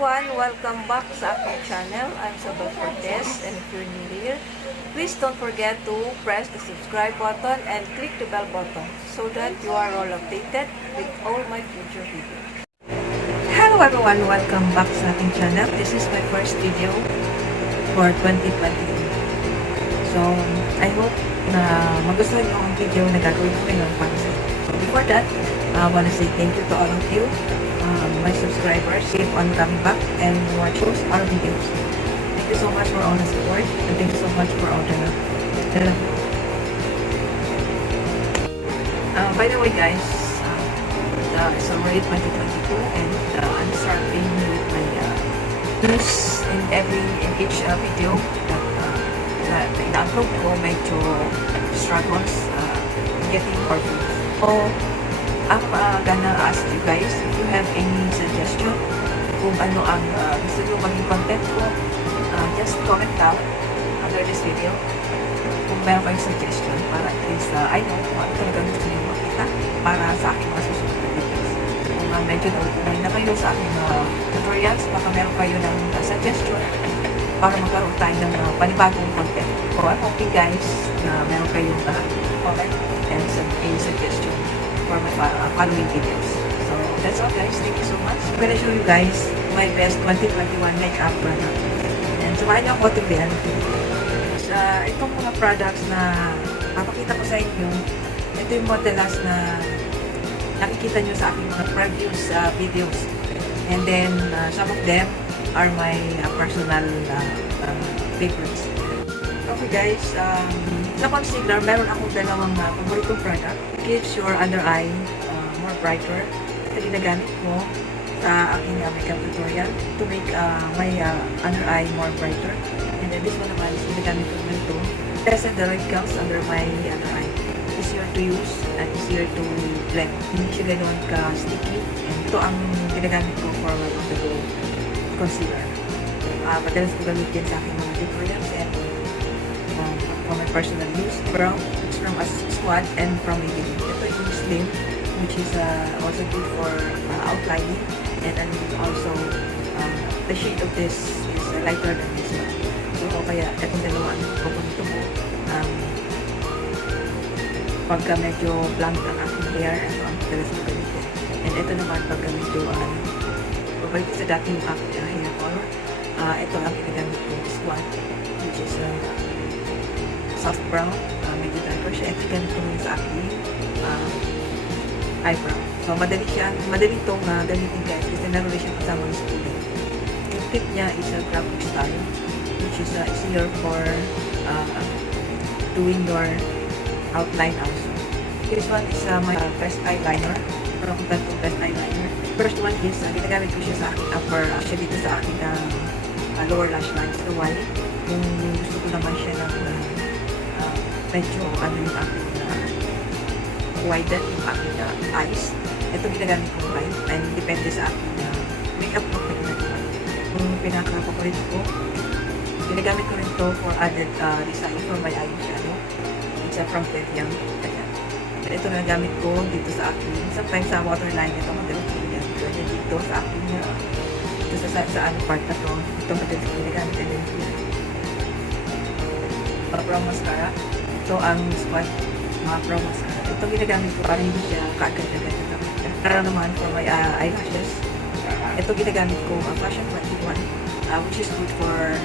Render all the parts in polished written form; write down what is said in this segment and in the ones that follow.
everyone! Welcome back sa aking channel. I'm zabellefortes, and if you're new here, please don't forget to press the subscribe button and click the bell button so that you are all updated with all my future videos. Hello everyone! Welcome back sa aking channel. This is my first video for 2022. So, I hope na magustuhan nyo ang video na gagawin ko ngayon para sa inyo. So, before that, I want to say thank you to all of you, my subscribers. Keep on coming back and watch our videos. Thank you so much for all the support, and thank you so much for all the love. By the way guys, it's already 2022 and I'm starting with my news in each video that ina-upload ko. Medyo struggles getting more views. So, I'm gonna ask you guys if you have any suggestion kung ano ang gusto nyo maging content ko. Just comment down under this video kung meron kayong suggestion para at least I know kung ano talaga gusto nyo makita para sa aking mga susunod na videos. Kung medyo nauunay na kayo sa aking tutorials, baka meron kayo ng suggestion para magkaroon tayo ng panibagong content. So I'm hoping guys na meron kayong comment and any suggestion for my following videos. So that's all guys. Thank you so much. I'm gonna show you guys my best 2021 makeup product. And samahan niyo ako tignan. Itong mga products na papakita ko sa inyo, ito yung modelas na nakikita nyo sa aking mga previous videos. And then some of them are my personal favorites. Okay guys, sa concealer, meron akong dalawang paboritong product. It gives your under eye more brighter. Ito ginagamit ko sa aking makeup tutorial to make my under eye more brighter. And then this one naman is ginagamit ko naman ito. Lessen the wrinkles under my under eye. Easier to use and easier to blend. Hindi siya ganoon ka-sticky. And ito ang ginagamit ko for my on-the-go concealer. Madalas ko gamitin sa aking mga tutorials and for my personal use. Brown, it's from a Squad and from Maybelline. Ito yung Slim, which is also good for outlining, and then also the shade of this is lighter than this one. So kaya itong dalawa ang pupunto ko pagka medyo blank ang aking hair, ito ang madalas ko gamitin. And ito naman pagka medyo pabalik sa dating aking hair color, ito ang ginagamit ko, Squad, which is soft brown, medyo darker siya. Ito ganito rin sa aking eyebrow. So, madali itong gamitin guys kasi meron rin siyang kasamang spoolie. Yung tip niya is a graphic style, which is easier for doing your outline also. This one is my best eyeliner. Pero kung ganito best eyeliner. First one is, ginagamit ko siya sa aking upper, actually dito sa aking lower lash line. So, why? Kung gusto ko naman siya ng medyo yung aking widen yung aking eyes. Ito ginagamit ko right and depende sa aking makeup look na ginagawa. Kung pinaka-paborito ko, ginagamit ko rin ito for added design for my eyeshadow. It's from Teviant. Ito na gamit ko dito sa aking, sometimes sa waterline, ito madalas ko ginagamit ko. And dito sa aking, dito sa part na to, ito madalas ko ginagamit ko din. Eyebrow mascara. Ito ang Squad Eyebrow Mascara. Ito ginagamit ko para hindi siya kaagad-agad na tapos. Para naman for my eyelashes, ito ginagamit ko F21, which is good for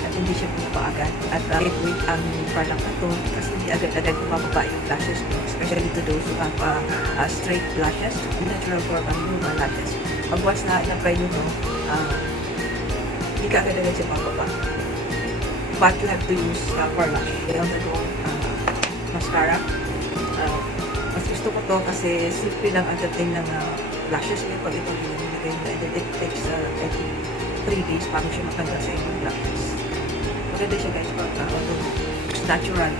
at hindi siya pumapaagad. At lightweight ang product na to kasi hindi agad-agad pumapaba yung lashes mo. Especially to those who have straight lashes, natural form ang mga lashes. Pag once na in-apply nyo to, hindi ka agad-agad siya pumapaba. But you have to use for lash. On the go mascara. Mas gusto ko to kasi simple lang ang dating ng lashes niya pag ito nilagay na. And then it takes 3 days bago siya matanggal sa inyong lashes. Maganda siya guys pag looks natural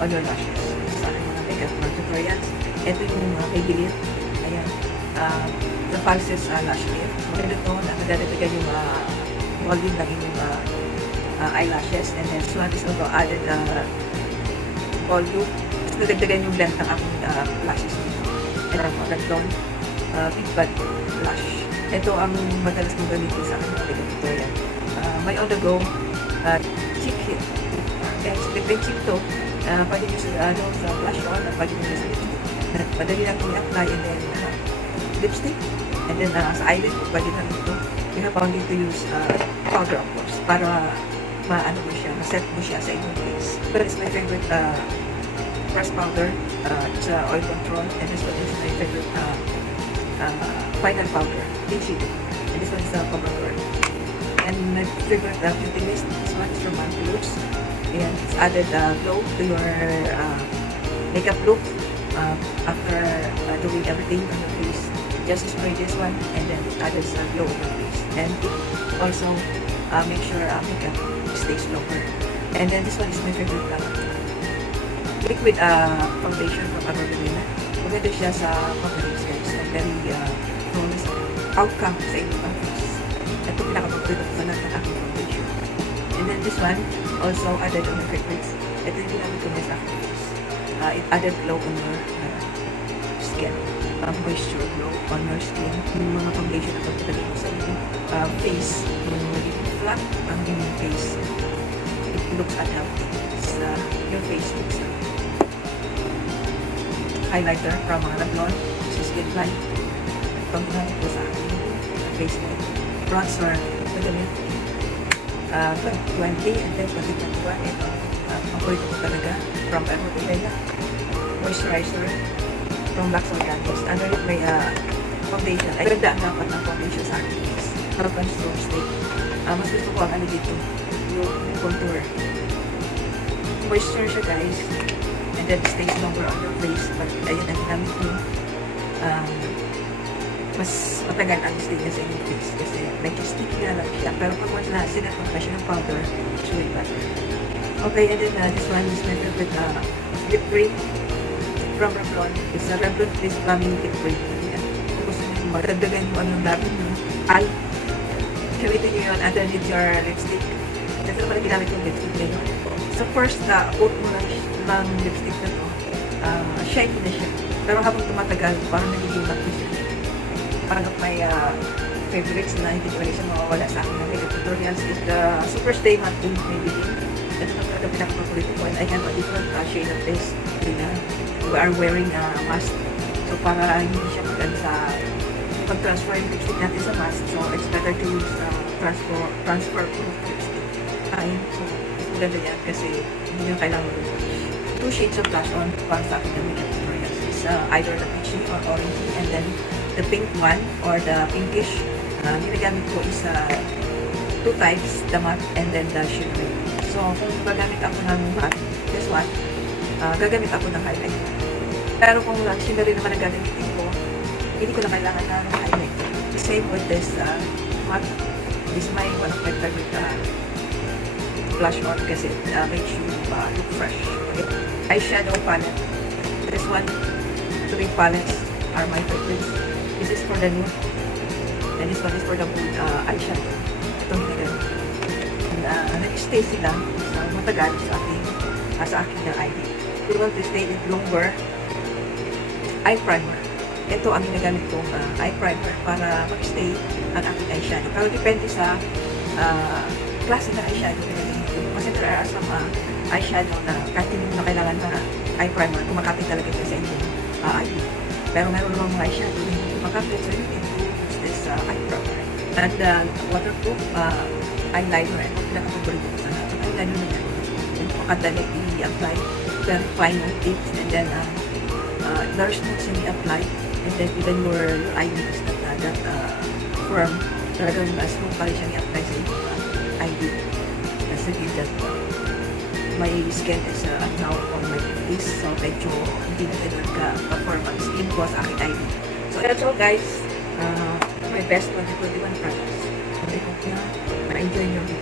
on your lashes. Sa aking mga makeup tutorials. Ito yung Maybelline. Ayan. The Falsies Lash Lift. Maganda to na nagdadagdagan yung volume lang yung eyelashes, and then this one is also added volume. Nadagdagan yung length ng aking lashes dito. And ganito, big bad lash. Ito ang madalas kong gamitin sa akin mga ito yan. May on the go cheek hit. Yung cheek to, pwede nyo sa blush on, pwede nyo sa lipstick. Madali lang kung i-apply and then lipstick. And then sa eyelid, pwede na ito. You have only to use powder of course para ma-ano mo siya, ma-set mo siya sa inyong face. But it's my favorite pressed powder. It's oil control, and this one is my favorite final powder, Candid. And this one is Photoready. And my favorite beauty mist, this one is from Magnif'eyes. And it's added glow to your makeup look after doing everything on your face. Just spray this one, and then it adds glow on your face. And it also makes sure makeup stays longer. And then this one is my favorite liquid foundation from Maybelline. Maganda siya sa coverage guys. Very flawless outcome sa inyong face. Ito pinaka-favorite ko na ng aking foundation. And then this one also added on my favorites. Ito yung ginamit ko na sa aking face. It added glow on your skin. Moisture glow on your skin. Yung mga foundation na pagpapalagay mo sa inyong face. Yung magiging flat ang inyong face. It looks unhealthy. Your face looks highlighter from Revlon. This is Get Light. Itong ginamit ko sa aking face light. Bronzer, nagamit 2020 and then 2021. Ito, paborito ko talaga from F21 Moisturizer from Lash Organics. Underneath may foundation. Ay, ganda ang dapat ng foundation sa aking face. Harap ang Strobe stick. Mas gusto ko ang ano dito, yung contour. Moisture siya guys. And then stays longer on your face. But ayun ang ginamit ko. Mas matagal ang stay niya sa inyong face kasi medyo sticky na lang siya. Pero pag once na sinatong pa siya ng powder, it's way better. Okay, and then this one is my favorite lip cream from Revlon. It's a Revlon Plumping lip cream. Kung gusto nyo magdagdagan yung anong labi nyo, gamitin nyo yun underneath your lipstick. Ito naman ginamit yung lipstick na yun. So first, coat mo ng lipstick na to, shiny na siya. Pero habang tumatagal, parang nagiging matte siya. One of my favorites na hindi ko rin siya mawawala sa akin ng makeup tutorials is the Super Stay Matte Maybelline. Ito na talaga pinaka-favorito ko, and I have a different shade of this. We are wearing a mask. So para hindi siya maganda sa pag-transfer yung lipstick natin sa mask. So it's better to use transfer-proof lipstick. So maganda yan kasi hindi nyo kailangan mag-wash. 2 shades of blush on para sa akin ng makeup tutorials is either the peachy or orangey, and then the pink one or the pinkish. Ginagamit ko is 2 types, the matte and then the shimmery. So kung gagamit ako ng matte, this one, gagamit ako ng highlight. Pero kung shimmery naman ang gagamitin ko, hindi ko na kailangan ng highlight. The same with this matte. This is one of my favorite blush on kasi it makes you look fresh. Okay. Eyeshadow palette. This one, 3 palettes are my favorites. This is for the nude, and this one is for the mood eyeshadow. Itong ginagamit. And nag-stay sila matagal sa aking eye. If you want to stay it longer, eye primer. Ito ang ginagamit kong eye primer para mag-stay ang aking eyeshadow. Pero depende sa klase na eyeshadow ginagamit ko. Kasi there are some eyeshadow na kahit hindi mo na kailangan na eye primer, kumakapit talaga ito sa inyong eye. Pero meron namang mga eyeshadow na hindi kumakapit, so you can use this eye primer. And waterproof eyeliner. Ito pinaka-favorito ko sa lahat. So, eyeliner na yan. Makadali i-apply. Very fine tips. And then, very smooth i-apply. And then, even your eyelid is not that firm. Talagang smooth pa rin siyang i-apply sa inyong eyelid. Kasi that my skin is now on my 50s. So, medyo hindi na ganun ka-performance skin ko sa aking eyelid. So, that's all guys. My best 2021 products. I hope na ma-enjoy your video.